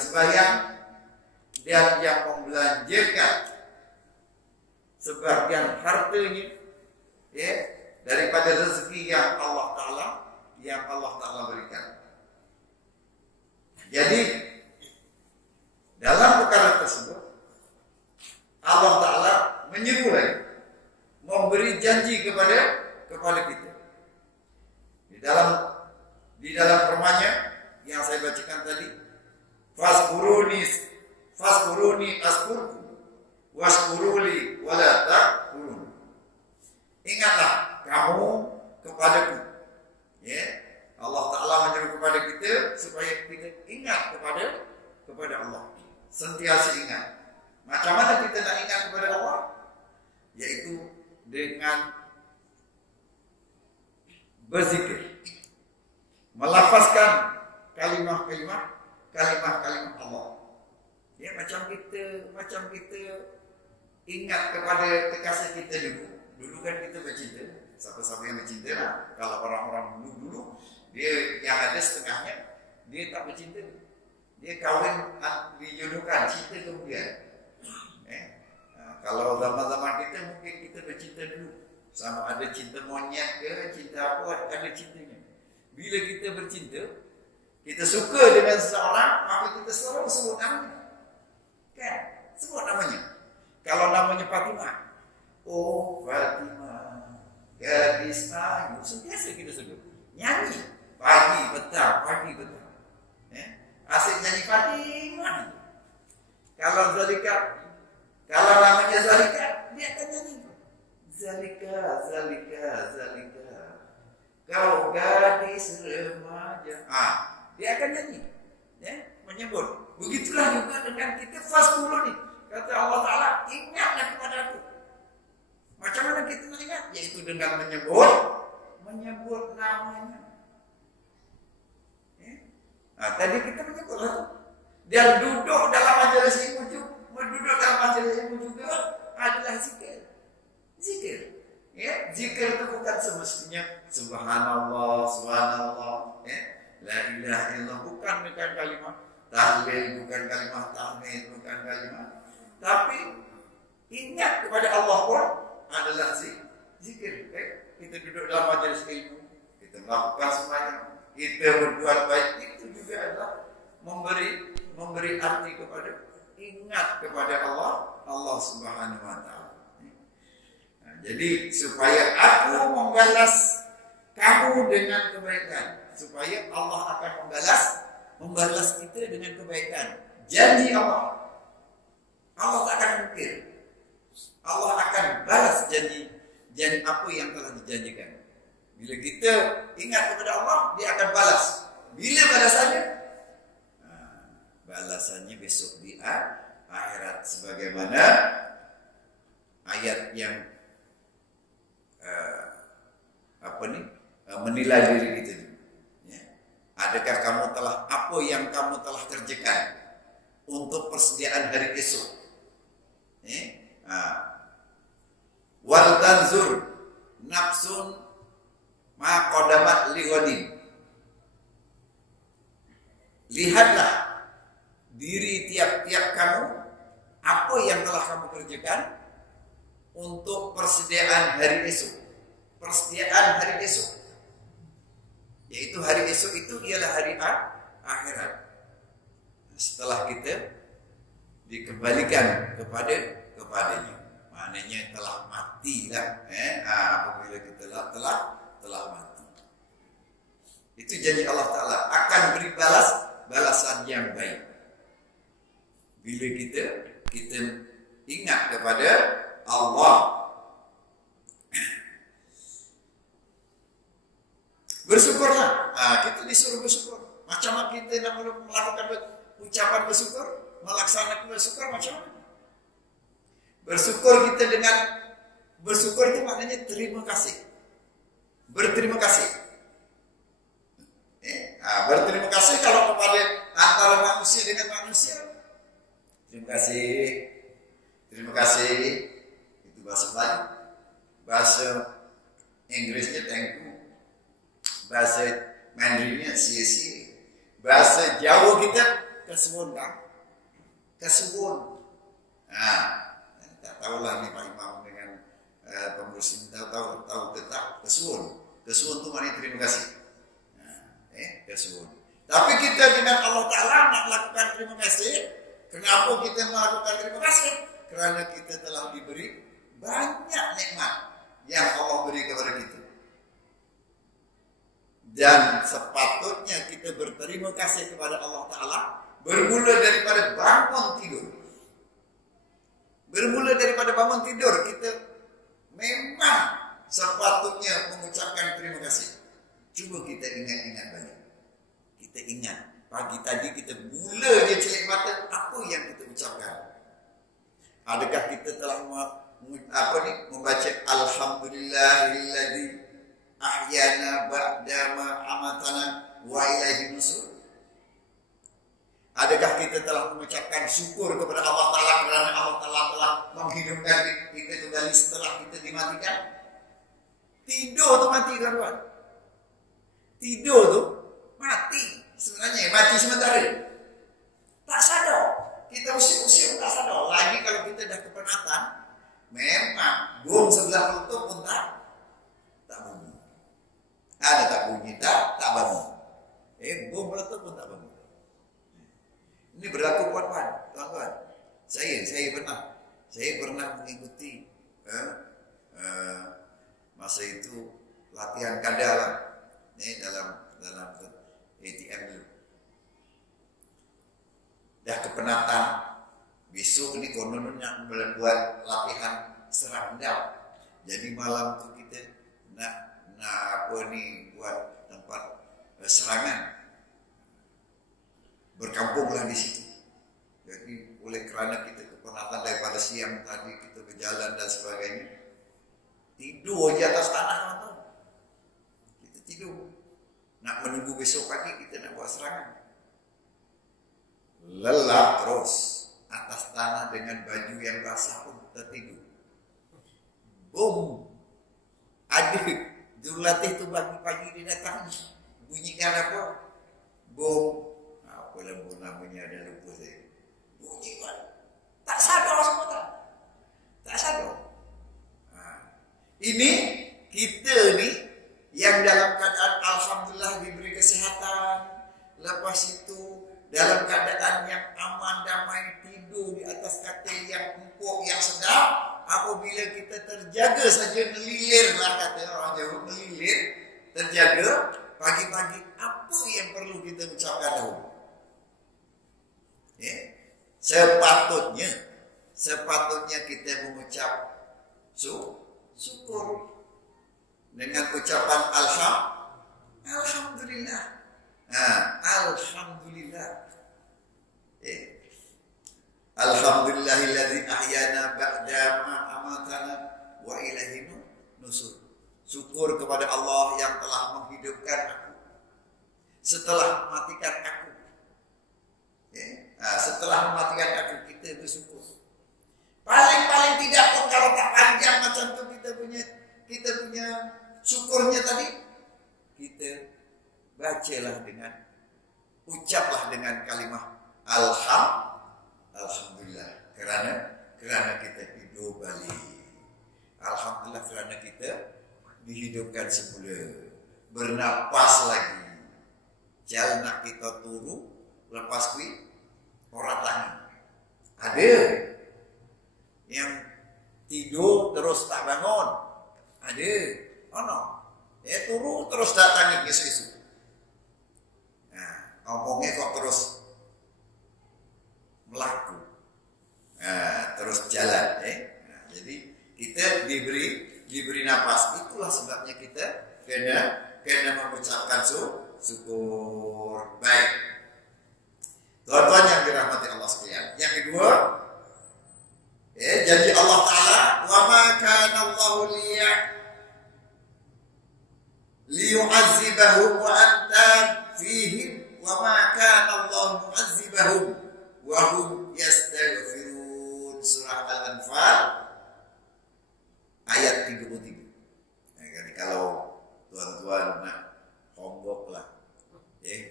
sembahyang dan yang membelanjakan sebagian hartanya ya daripada rezeki yang Allah Taala berikan. Jadi dalam perkara tersebut Allah Taala menyeru lagi, memberi janji kepada kita. Di dalam firman-Nya yang saya bacakan tadi, Faskuruni askurkum waskuruli wala takfurun. Ingatlah kamu kepadaku. Ya, Allah Taala menyeru kepada kita supaya kita ingat kepada Allah. Sentiasa ingat. Macam mana kita nak ingat kepada Allah? Yaitu dengan berzikir, melafazkan kalimah-kalimah Allah. Ya, macam kita ingat kepada kekasih kita dulu kan kita bercinta. Siapa-siapa yang bercinta lah. Kalau orang-orang dulu dia yang ada setengahnya dia tak bercinta. Dia kahwin dijodohkan, cinta kemudian. Kalau zaman-zaman kita mungkin kita bercinta dulu. Sama ada cinta monyet ke, cinta apa, ada cintanya. Bila kita bercinta, kita suka dengan seseorang, maka kita selalu sebut namanya. Kan? Sebut namanya. Kalau namanya Fatimah, oh Fatimah, gadis ayu, sentiasa kita sebut. Nyanyi, pagi petang. Asyik nyanyi Fatimah. Kalau namanya Zalika, dia akan nyanyi. Zalika. Kau gadis remaja. Dia akan nyanyi. Ya, menyebut. Begitulah juga dengan kita faskurun nih. Kata Allah Ta'ala, ingatlah kepada aku. Macam mana kita ingat? Yaitu dengan menyebut namanya. Ya. Tadi kita menyebut. Dan duduk dalam majelis ilmu juga adalah zikir. Ya, zikir itu bukan semestinya subhanallah, ya. La ilaha illallah bukan kalimat tahlil, bukan kalimat tahmid, bukan kalimat. Tapi ingat kepada Allah pun adalah zikir. Kita duduk dalam majelis ilmu, kita melakukan sembahyang, kita berbuat baik, itu juga adalah memberi arti kepada ingat kepada Allah Subhanahu wa Ta'ala. Jadi supaya aku membalas kamu dengan kebaikan, supaya Allah akan membalas kita dengan kebaikan. Janji Allah tak akan mungkir. Allah akan balas janji apa yang telah dijanjikan. Bila kita ingat kepada Allah, dia akan balas. Bila balasannya? Balasannya besok di akhirat, sebagaimana ayat yang menilai diri kita. Ya. Adakah apa yang kamu telah kerjakan untuk persediaan hari esok? Wal tanzur nafsun ma qadamat lighadin. Lihatlah diri tiap-tiap kamu apa yang telah kamu kerjakan untuk persediaan hari esok. Persediaan hari esok, yaitu hari esok itu ialah hari akhirat. Setelah kita dikembalikan kepadanya, maknanya telah mati lah. Apabila kita telah mati, itu janji Allah Ta'ala akan beri balasan yang baik. Bila kita ingat kepada Allah. Bersyukurlah. Kita disuruh bersyukur. Macam mana kita nak melakukan ucapan bersyukur, melaksanakan bersyukur macam mana? Bersyukur kita dengan bersyukur itu maknanya terima kasih. Berterima kasih. Berterima kasih kalau kepada antara manusia dengan manusia. Terima kasih. Itu bahasa Melayu. Bahasa Inggrisnya thank you. Bahasa Mandarinnya CSC. Bahasa Jawa kita kesuwun kan? Kesuwun. Nah, tak tahulah nih Pak Imam dengan pengurus tahu tetap kesuwun. Kesuwun itu maknanya terima kasih. Nah, kesuwun. Tapi kita dengan Allah Ta'ala nak melakukan terima kasih. Kenapa kita melakukan terima kasih? Kerana kita telah diberi banyak nikmat yang Allah beri kepada kita. Dan sepatutnya kita berterima kasih kepada Allah Ta'ala bermula daripada bangun tidur. Bermula daripada bangun tidur kita memang sepatutnya mengucapkan terima kasih. Cuba kita ingat-ingat balik. Kita ingat pagi tadi kita mula je celik mata, apa yang kita ucapkan? Adakah kita telah membaca Alhamdulillahilladzi ahyana ba'dama amatana wa ilaihi nusur? Adakah kita telah mengucapkan syukur kepada Allah Ta'ala kerana Allah Ta'ala telah menghidupkan kita kembali setelah kita dimatikan? Tidur tu mati tuan-tuan. Tidur tu mati. Sebenarnya mati sementara. Tak sadar. Kita usir-usir tak sadar. Lagi kalau kita dah kepenatan, memang bom sebelah lutut pun tak bunyi. Ada tak bunyi, tak bangun. Bom lutut pun tak bangun. Ini berlaku tuan-tuan. Saya pernah mengikuti masa itu latihan kadal lah. Dalam ATM dulu. Dah kepenatan. Besok ni kononnya buat latihan serang dam. Jadi malam tu kita nak buat tempat serangan. Berkampunglah di situ. Jadi oleh kerana kita kepenatan daripada siang tadi kita berjalan dan sebagainya, tidur di atas tanah tuan-tuan. Kita tidur. Nak menunggu besok pagi kita nak buat serangan. Lelap terus atas tanah dengan baju yang basah pun tertidur. Boom. Ada jurulatih tu pagi-pagi dia datang bunyikan apa? Boom. Apa namanya ada lupa saya. Bunyi kan. Tak sadar semua tak. Tak sadar. Ini kita ni yang dalam keadaan alhamdulillah diberi kesihatan, lepas itu dalam keadaan yang aman damai tidur di atas katil yang empuk yang sedap, apabila kita terjaga saja melilir lah kata orang Jawa, melilir, terjaga pagi-pagi apa yang perlu kita ucapkan dahulu? Sepatutnya kita mengucap syukur dengan ucapan alhamdulillah. Alhamdulillah. Alhamdulillahilladzi ahyana ba'da ma amatana wa ilaihi nusur. Syukur kepada Allah yang telah menghidupkan aku setelah mematikan aku. Setelah mematikan aku, kita bersyukur. Paling tidak pun kalau tak panjang macam tu kita punya syukurnya tadi, kita bacalah ucaplah dengan kalimah alhamdulillah kerana kita hidup balik. Alhamdulillah kerana kita dihidupkan semula, bernapas lagi. Jangan nak kita turu lepas kui orang tangi. Ada yang tidur terus tak bangun. Ada. Turu terus tak tangi isu-isu. Ngomongnya kok terus melaku. Terus jalan. Jadi kita diberi nafas. Itulah sebabnya kita kena mengucapkan syukur. Baik. Tuan-tuan yang dirahmati Allah sekalian. Yang kedua, janji Allah Ta'ala, wa ma kana Allahu liyu'azzibahum wa anta fihim wa ma kana Allahu mu'azzibahum wa hum yastaghfirun. Surah Al-Anfal ayat 33. Jadi kalau tuan-tuan nak homework lah,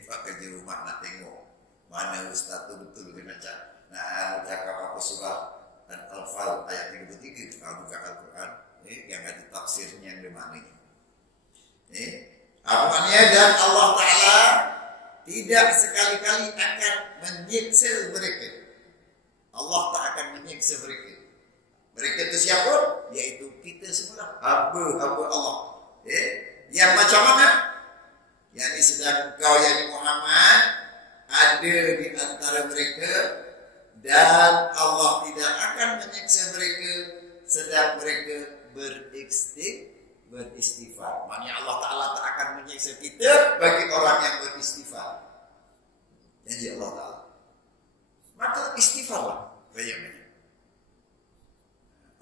pak kerja rumah nak tengok mana ustaz tu surah Al-Anfal ayat 33 kalau buka Al-Quran yang ada tafsirnya yang bermaknanya. Apanya dan Allah Ta'ala tidak sekali-kali akan menyiksa mereka. Allah tak akan menyiksa mereka. Mereka itu siapa? Yaitu kita semua, hamba-hamba Allah. Yang macam mana? Yang ini sedang kau yang Muhammad ada di antara mereka dan Allah tidak akan menyiksa mereka sedang mereka beristighfar. Maknanya Allah Ta'ala tak akan menyiksa kita bagi orang yang beristighfar. Janji Allah Ta'ala. Maka istighfarlah banyak-banyak.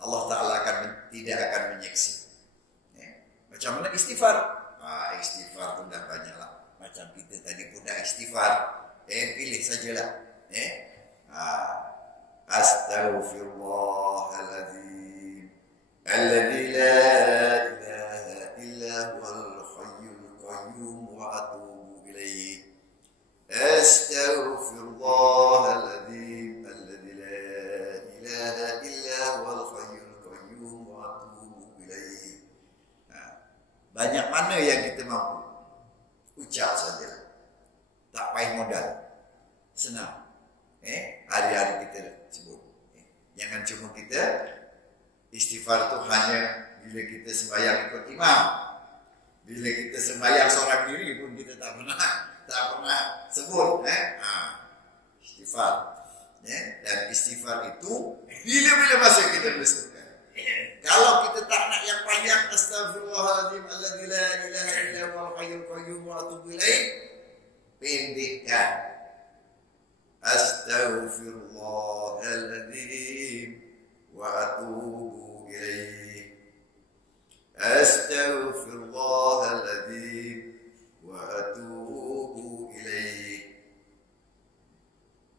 Allah Ta'ala tidak akan menyiksa. Macam mana istighfar? Istighfar pun dah banyak lah. Macam kita tadi pun dah istighfar. Pilih sajalah. Astaghfirullahaladzim alladzi la ilaha illa huwal hayyul qayyum wa atubu ilaih. Astaghfirullahaladzim alladzi la ilaha illa huwal hayyul qayyum wa atubu ilaih. Banyak mana yang kita mampu ucap saja, tak payah modal, senang. Hari-hari kita sebut. Jangan cuma kita istighfar itu hanya bila kita sembahyang ikut imam. Bila kita sembahyang seorang diri pun kita tak pernah sebut. Istighfar. Dan istighfar itu bila-bila masa kita boleh sebutkan. Kalau kita tak nak yang panjang, astaghfirullahaladzim alladzi la ilaha illa huwal hayyul qayyum wa atubu ilaih, pendekkan. Astaghfirullahaladzim wa atubu ilaih. Astaghfirullahaladzim wa atubu ilaih.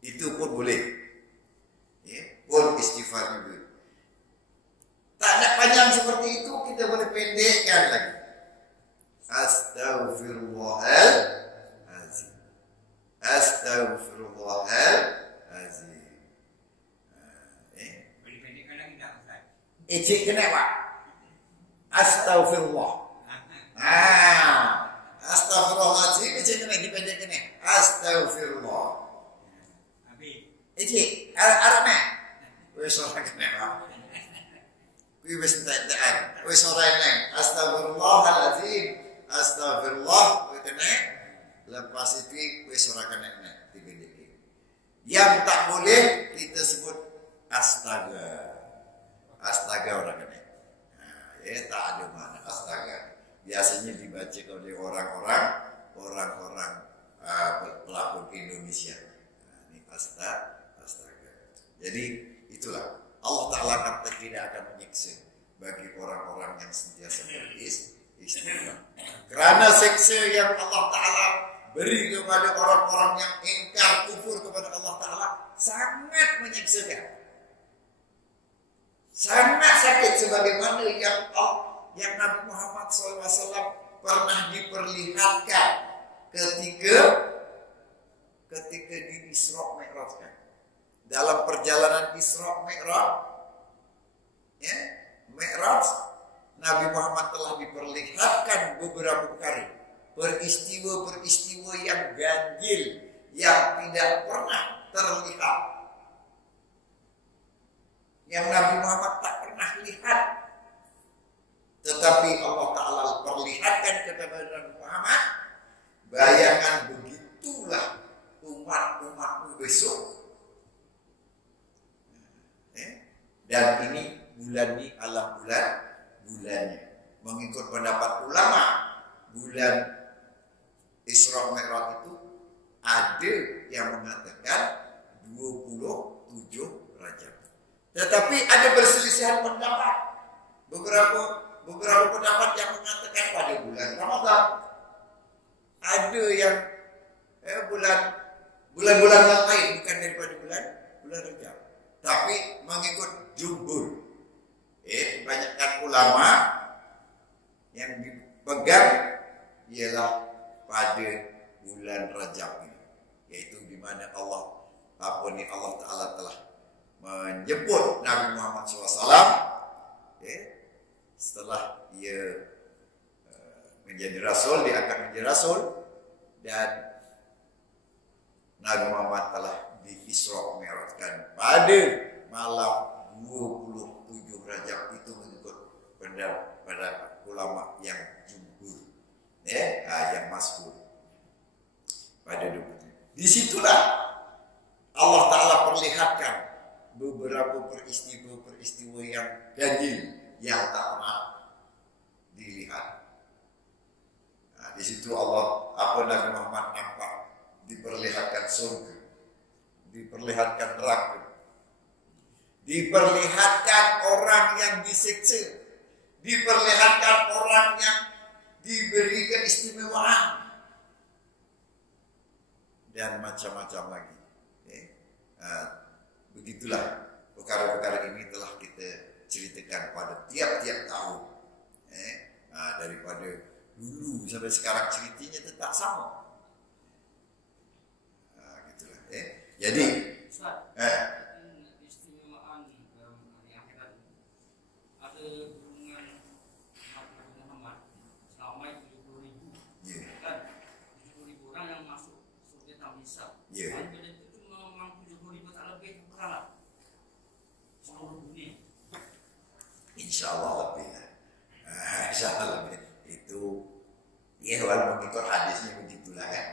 Itu pun boleh. Pun istighfar juga. Tak ada panjang seperti itu, kita boleh pendekkan lagi. Astaghfirullahaladzim. Astaghfirullahaladzim. Boleh pendekkan lagi tak Ustaz? Cik kena pak. Astaghfirullah. Astaghfirullahaladzim. Cik kena dipendekkan. Astaghfirullah. Cik, Arab ni? Wes orang kena pak. Wes tak. Wes orang ni. Astaghfirullahaladzim. Astaghfirullah. Wes kena. Lepas itu wes orang kena dipendekkan. Yang tak boleh kita sebut astaga. Astaga orang kena. Tak ada mana astaga. Biasanya dibaca oleh orang-orang pelakon Indonesia. Ini astaga. Jadi itulah Allah Ta'ala tidak akan menyiksa bagi orang-orang yang sentiasa beristighfar. Kerana siksa yang Allah Ta'ala beri kepada orang-orang yang ingkar kufur kepada Allah Ta'ala sangat menyiksakan. Sangat sakit sebagaimana yang Nabi Muhammad SAW pernah diperlihatkan ketika di Isra Mi'raj. Dalam perjalanan Isra Mi'raj, Nabi Muhammad telah diperlihatkan beberapa kali peristiwa-peristiwa yang ganjil yang tidak pernah terlihat, yang Nabi Muhammad tak pernah lihat, tetapi Allah Ta'ala perlihatkan kepada Nabi Muhammad. Bayangkan begitulah umat-umatmu besok. Dan ini bulan ini adalah bulannya. Mengikut pendapat ulama, bulan Isra Mi'raj itu ada yang mengatakan 27 Rajab. Tetapi ada perselisihan pendapat. Beberapa pendapat yang mengatakan pada bulan Ramadan. Ada yang bulan-bulan yang lain bukan daripada bulan Rajab. Tapi mengikut jumhur, kebanyakan ulama yang dipegang ialah pada bulan Rajab ini, yaitu di mana Allah Ta'ala telah menyebut Nabi Muhammad SAW, setelah ia menjadi rasul, diangkat menjadi rasul, dan Nabi Muhammad telah di-Isra Mi'rajkan pada malam 27 Rajab. Itu mengikut pendapat ulama yang jumhur, yang masyhur pada 27. Disitulah Allah Ta'ala perlihatkan beberapa peristiwa yang ganjil yang tak pernah dilihat. Nah, di situ Nabi Muhammad nampak diperlihatkan surga, diperlihatkan neraka, diperlihatkan orang yang disiksa, diperlihatkan orang yang diberi keistimewaan, dan macam-macam lagi. Begitulah perkara-perkara ini telah kita ceritakan pada tiap-tiap tahun. Daripada dulu sampai sekarang ceritanya tetap sama. Gitulah. Jadi, istimewaan dalam hari akhirat ada hubungan Nabi Muhammad selama 70.000. Kan 70.000 orang yang masuk surga tanpa hisab. Itu memang 70.000 tak lebih kurang seluruh dunia. InsyaAllah lebih lah. InsyaAllah lebih. Itu walau mengikut hadisnya begitulah kan.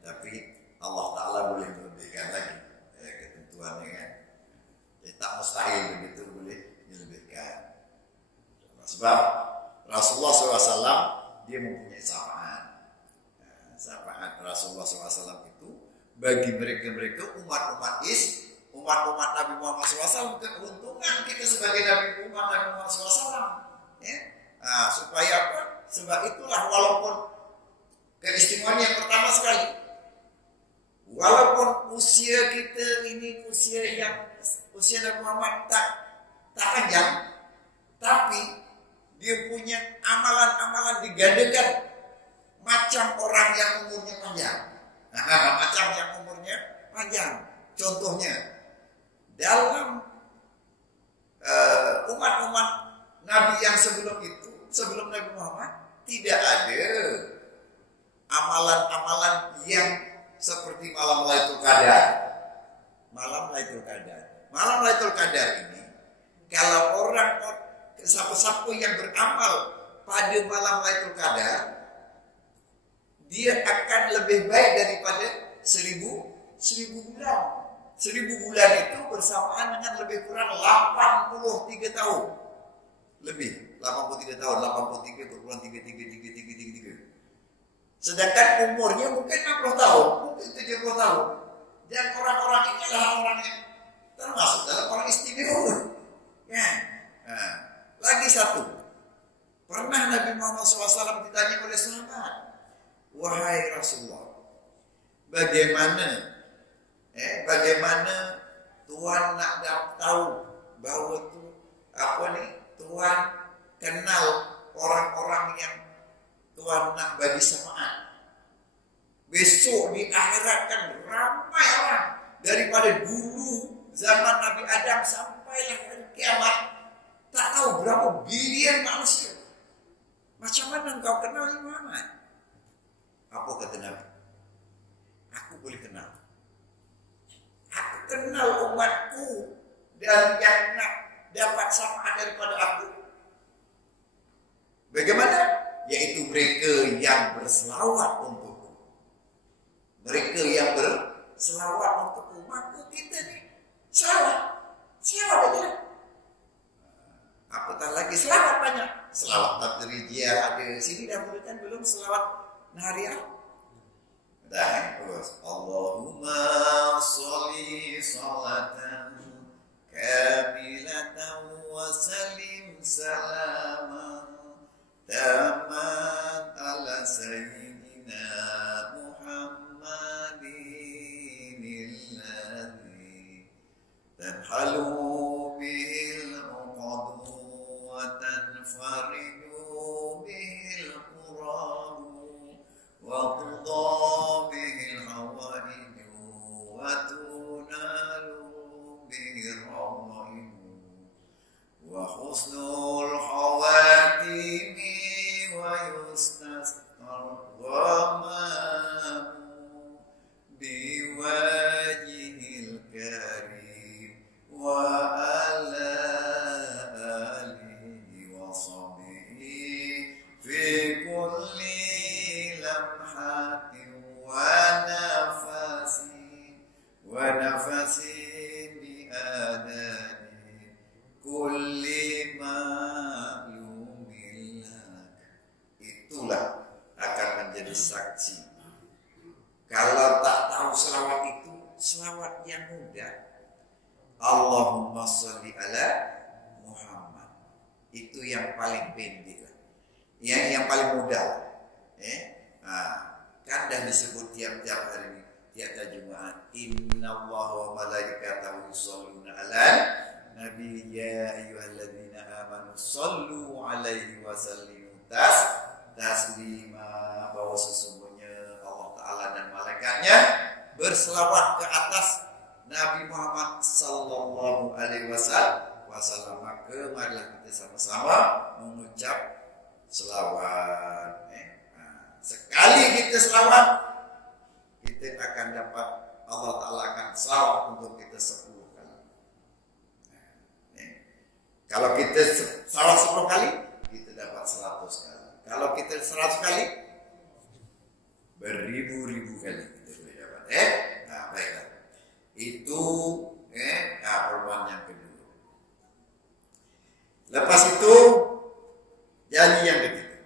Tapi Allah Ta'ala boleh melebihkan lagi ketentuannya kan. Tak mustahil begitu boleh dilebihkan. Sebab Rasulullah SAW dia mempunyai syafaat. Syafaat Rasulullah SAW itu bagi mereka-mereka umat-umat Nabi Muhammad SAW, keuntungan kita sebagai umat Nabi Muhammad SAW. Supaya apa? Sebab itulah walaupun keistimewaan yang pertama sekali, walaupun usia kita ini usia Nabi Muhammad tak panjang, tapi dia punya amalan-amalan digandakan macam orang yang umurnya panjang. Macam yang umurnya panjang. Contohnya dalam umat-umat Nabi yang sebelum itu, sebelum Nabi Muhammad, tidak ada amalan-amalan yang seperti malam Lailatul Qadar. Malam Lailatul Qadar. Malam Lailatul Qadar ini, kalau orang siapa-siapa yang beramal pada malam Lailatul Qadar, dia akan lebih baik daripada 1000 bulan. 1000 bulan itu bersamaan dengan lebih kurang 83 tahun. Lebih 83 tahun, 83 berkurang 33. Sedangkan umurnya mungkin 60 tahun, mungkin 70 tahun. Dan orang-orang ini adalah orang yang termasuk dalam orang istimewa. Lagi satu. Pernah Nabi Muhammad SAW ditanya oleh sahabat, "Wahai Rasulullah, bagaimana Tuhan nak tahu bahwa Tuhan kenal orang-orang yang Tuhan nak bagi syafaat? Besok di akhirat kan ramai orang daripada dulu zaman Nabi Adam sampai hari kiamat, tak tahu berapa bilion manusia. Macam mana engkau kenal Muhammad?" Apa kata Nabi? Aku boleh kenal. Aku kenal umatku dan yang nak dapat syafaat daripada aku. Bagaimana? Yaitu mereka yang berselawat untukku. Mereka yang berselawat untukku. Maka kita ni selawat aja. Apatah lagi selawat banyak. Selawat Tadrijiyah ada. Sini dah mulakan belum selawat Nahariyah? Dah, terus. Allahumma sholli sholatan kamilatan wa salim salaman tamat ala sayyidina Muhammadin alladhi tanhalu bihil uqadu wa tanfaridu bihil quranu wa tuḍā bihil hawā'iju wa tunalu bihil husnul khawatimi wa yustasqal ghamamu biwajhil karim wa ala alihi wa sahbihi fi kulli lamhatin wa nafasin bi adani kulli ma'lumin lak. Itulah akan menjadi saksi. Kalau tak tahu selawat itu, selawat yang mudah. Allahumma sholli ala Muhammad. Itu yang paling pendek, yang paling mudah. Kan dah disebut tiap-tiap hari, tiap-tiap Jumat. Innallaha wa malaikatahu yusholluna 'alan nabi ya ayyuhalladzina amanu shollu 'alaihi wa sallimu taslima, bahwa sesungguhnya Allah Ta'ala dan malaikatnya berselawat ke atas Nabi Muhammad sallallahu alaihi wasallam. Maka marilah kita sama-sama mengucap selawat. Sekali kita selawat, kita akan dapat, Allah Ta'ala akan selawat untuk kita 10 kali. Kalau kita selawat 10 kali, kita dapat 100 kali. Kalau kita 100 kali, beribu-ribu kali kita boleh dapat. Baiklah. Itu perubahan yang kedua. Lepas itu, janji yang ketiga.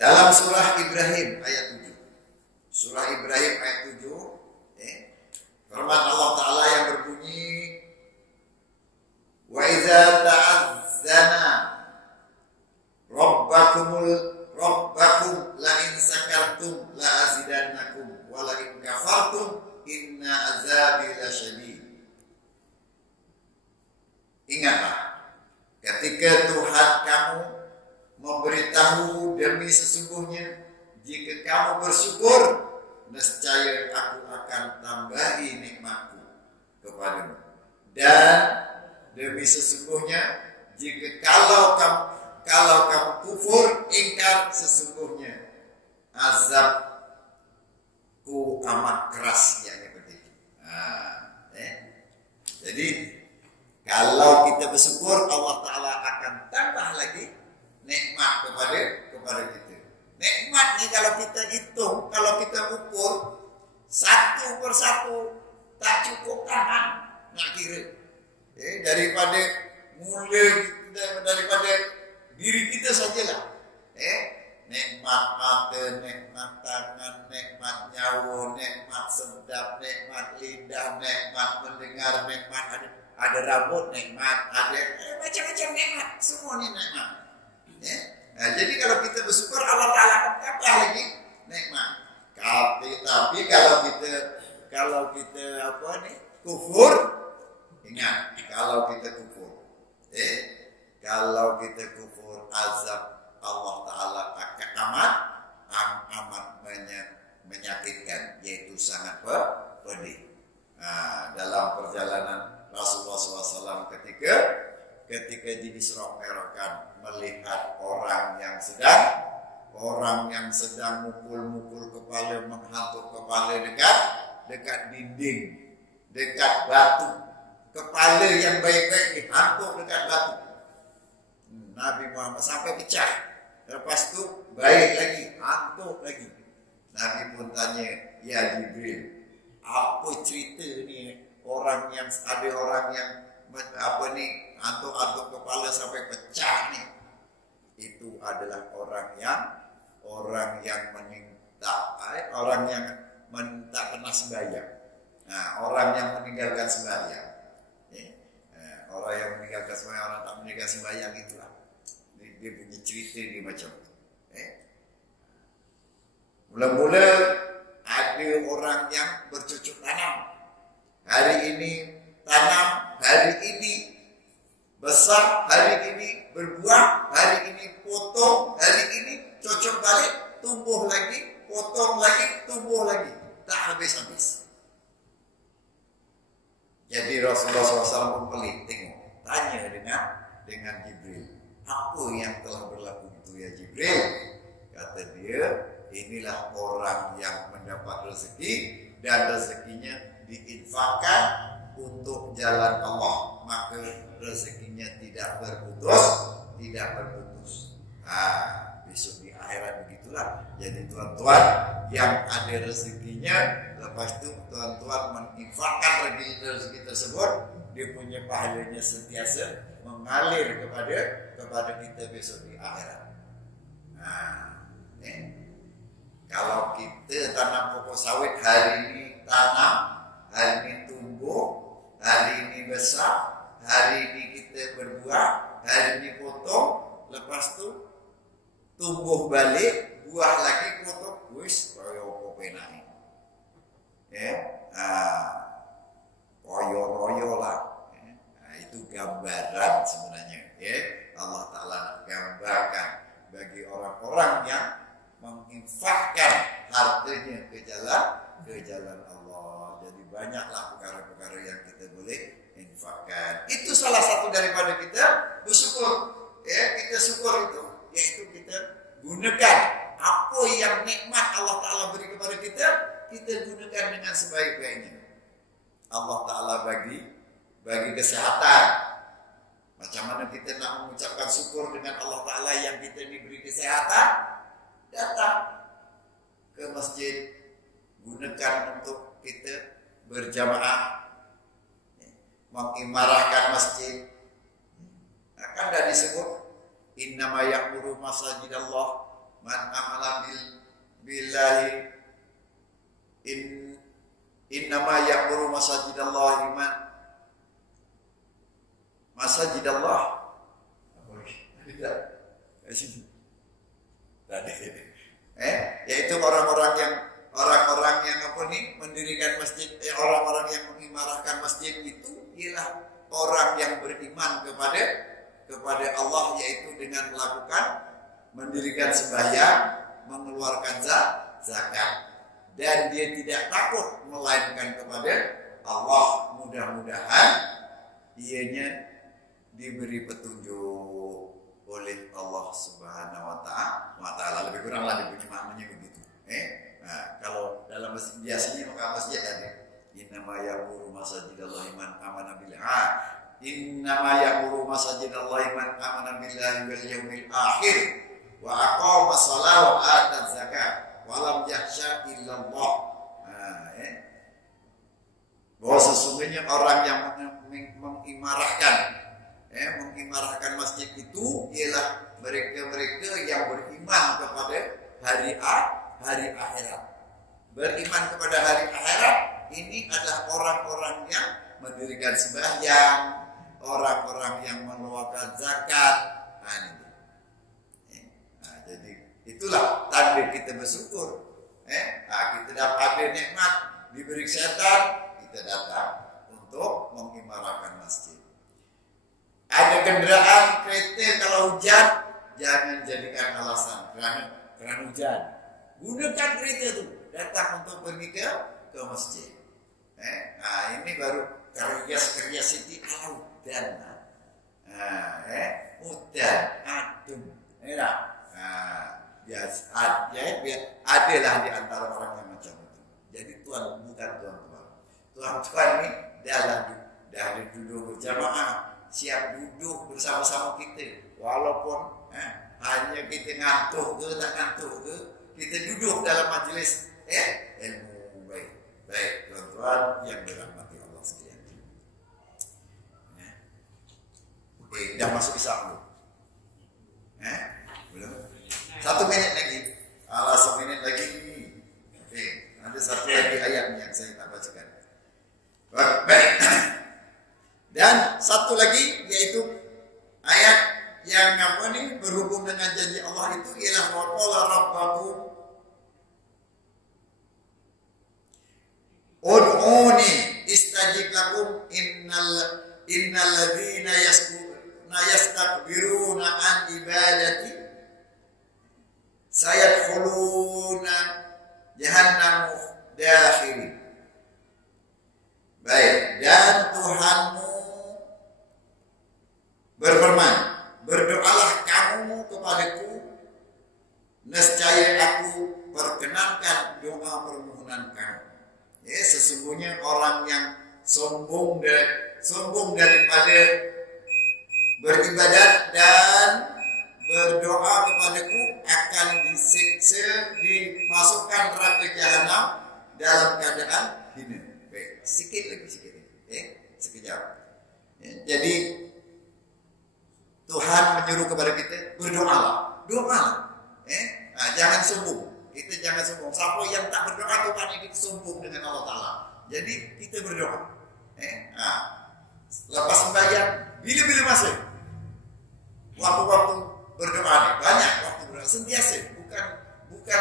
Dalam surah Ibrahim ayat 7. Surah Ibrahim ayat 7, firman Allah Ta'ala yang berbunyi, wa idza ta'azzana rabbakum la in sakartum la azidannakum wa la in kafartum inna azabi lasyadid. Ingatlah ketika Tuhan kamu memberitahu demi sesungguhnya jika kamu bersyukur, nescaya aku akan tambahi nikmatku kepadamu. Dan demi sesungguhnya jika kalau kamu kufur, ingkar, sesungguhnya azabku amat keras, yang pedih. Jadi kalau kita bersyukur, Allah Ta'ala akan tambah lagi nikmat kepada kita. Nikmat ni kalau kita hitung, kalau kita ukur satu persatu, tak cukup tahan nak kira. Daripada diri kita sajalah. Nikmat mata, nikmat tangan, nikmat nyawa, nikmat sedap, nikmat lidah, nikmat mendengar, nikmat ada rambut, nikmat ada macam-macam nikmat. Semua ni nikmat. Jadi kalau kita bersyukur, Allah Ta'ala akan tambah lagi nikmat. Tapi kalau kita kufur, ingat, kalau kita kufur, azab Allah Ta'ala amat menyakitkan, yaitu sangat pedih. Dalam perjalanan Rasulullah SAW ketika di Isra Mi'raj melihat orang yang sedang mukul kepala, menghantuk kepala dekat dinding, dekat batu. Kepala yang baik-baik dihantuk dekat batu. Nabi Muhammad sampai pecah. Lepas tu baik lagi, hantuk lagi. Nabi pun tanya, ya Jibril, apa cerita ni? Ada orang yang hantuk kepala sampai pecah ni. Itu adalah orang yang tak pernah sembahyang. Orang yang meninggalkan sembahyang. Orang yang meninggalkan sembahyang, orang tak meninggalkan sembahyang, itulah. Dia punya cerita ni macam tu. Mula-mula ada orang yang bercocok tanam. Hari ini tanam, hari ini besar, hari ini berbuah, hari ini potong, hari ini cocok balik, tumbuh lagi, potong lagi, tumbuh lagi. Tak habis-habis. Jadi Rasulullah SAW pun pelik, tengok, tanya dengan Jibril, apa yang telah berlaku itu ya Jibril? Kata dia, inilah orang yang mendapat rezeki dan rezekinya diinfakkan untuk jalan Allah, maka rezekinya tidak berputus. Besok di akhirat begitulah. Jadi tuan-tuan yang ada rezekinya, lepas itu tuan-tuan menginfakkan rezeki tersebut, dia punya pahalanya sentiasa mengalir kepada kita besok di akhirat. Kalau kita tanam pokok sawit, hari ini tanam, hari ini tumbuh, hari ini besar, hari ini kita berbuah, hari ini potong, lepas itu tumbuh balik, buah lagi, potong, wis koyo penai. Koyo lah. Itu gambaran sebenarnya. Allah Ta'ala gambarkan bagi orang-orang yang menginfakkan hartanya ke jalan Allah. Jadi banyaklah perkara-perkara yang kita boleh infakkan. Itu salah satu daripada kita bersyukur. Kita syukur itu, yaitu kita gunakan apa yang nikmat Allah Ta'ala beri kepada kita gunakan dengan sebaik-baiknya. Allah Ta'ala bagi kesehatan. Macam mana kita nak mengucapkan syukur dengan Allah Ta'ala yang kita diberi kesehatan? Datang ke masjid, gunakan untuk kita berjamaah, mengimarahkan masjid. Kan dah disebut innama ya'muru masajidallah man amala billahi innama ya'muru masajidallah man masajidallah yaitu orang-orang yang apa nih mendirikan masjid, orang-orang yang mengimarahkan masjid itu ialah orang yang beriman kepada Allah, yaitu dengan mendirikan sembahyang, mengeluarkan zakat, dan dia tidak takut melainkan kepada Allah. Mudah-mudahan ianya diberi petunjuk oleh Allah Subhanahu wa Ta'ala. Lebih kurang lah diberi maknanya begitu. Kalau dalam masjid biasanya maka masjid ada innama ya'muru masajidallahi man amana billah. Innama ya'muru masajidallahi man amana billahi wal yawmil akhir wa aqama shalah wa ata zakat wa lam yakhsha illallah. Bahwa sesungguhnya orang yang mengimarahkan masjid itu ialah mereka-mereka yang beriman kepada hari akhirat. Beriman kepada hari akhirat ini adalah orang-orang yang mendirikan sembahyang, orang-orang yang mengeluarkan zakat. Jadi itulah tanda kita bersyukur. Kita dapat ada nikmat, diberi kesehatan, kita datang untuk mengimarahkan masjid. Ada kendaraan kereta kalau hujan, jangan jadikan alasan kerana hujan. Gunakan kereta itu datang untuk pergi ke masjid. Ini baru karya Siti Al-Udan. Udan, adem. Adalah di antara orang yang macam itu. Jadi Tuhan bukan tuan-tuan. Tuan-tuan ini dah duduk berjamaah, siap duduk bersama-sama kita. Walaupun hanya kita ngantuk ke tak ngantuk ke, kita duduk dalam majlis ilmu baik tuan-tuan yang dirahmati Allah sekalian. Dah masuk Isya belum? Belum? 1 minit lagi. 1 menit lagi. Ada satu lagi ayat yang saya tak bacakan. Baik. Dan satu lagi yaitu ayat yang berhubung dengan janji Allah itu ialah wa qala rabbakum ud'uni istajib lakum innal ladzina yastakbiruna an ibadati sayadkhuluna jahannam dakhirin. Baik, dan Tuhanmu berfirman, berdoalah kamu kepadaku, nescaya aku perkenankan doa permohonan kamu. Ya, sesungguhnya orang yang sombong daripada beribadat dan berdoa kepadaku akan disiksa, dimasukkan neraka jahanam dalam keadaan hina. Baik, sikit lagi. Sekejap. Ya, jadi Tuhan menyuruh kepada kita berdoalah. Jangan sombong. Kita jangan sombong. Siapa yang tak berdoa Tuhan itu sombong dengan Allah Ta'ala. Jadi kita berdoa. Lepas sembahyang, bila-bila masa. Waktu-waktu berdoa ni banyak waktu berdoa sentiasa. Bukan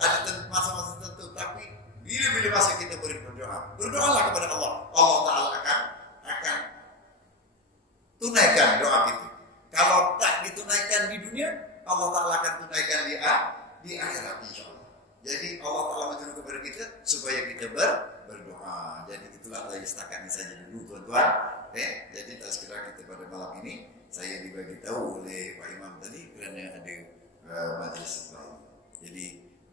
ada masa-masa tertentu, tapi bila-bila masa kita berdoa. Berdoalah kepada Allah. Allah Ta'ala akan tunaikan doa kita. Kalau tak ditunaikan di dunia, Allah Ta'ala akan tunaikan di akhirat, insyaAllah. Jadi Allah Ta'ala menyuruh kepada kita supaya kita berdoa. Jadi itulah dari setakat ini saja dulu, tuan-tuan. Jadi tazkirah kita pada malam ini saya dibagi tahu oleh Pak Imam tadi kerana ada majlis lain. Jadi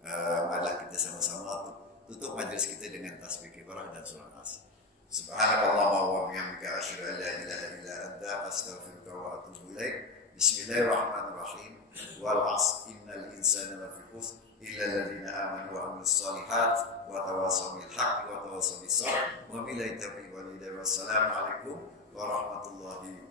marilah kita sama-sama tutup majlis kita dengan tasbih kibarah dan surah Nas. Subhanallah wa bihamdika asyhadu an la ilaha illa anta astaghfiruka wa atubu ilaik. Bismillahirrahmanirrahim. Wal 'asr innal insana lafi khusr illa alladziina aamanu wa 'amilus shalihaat wa tawassaw bil haqqi wa tawassaw bis sabr. Wa billahi taufiq wal hidayah. Wassalamu alaikum warahmatullahi wabarakatuh.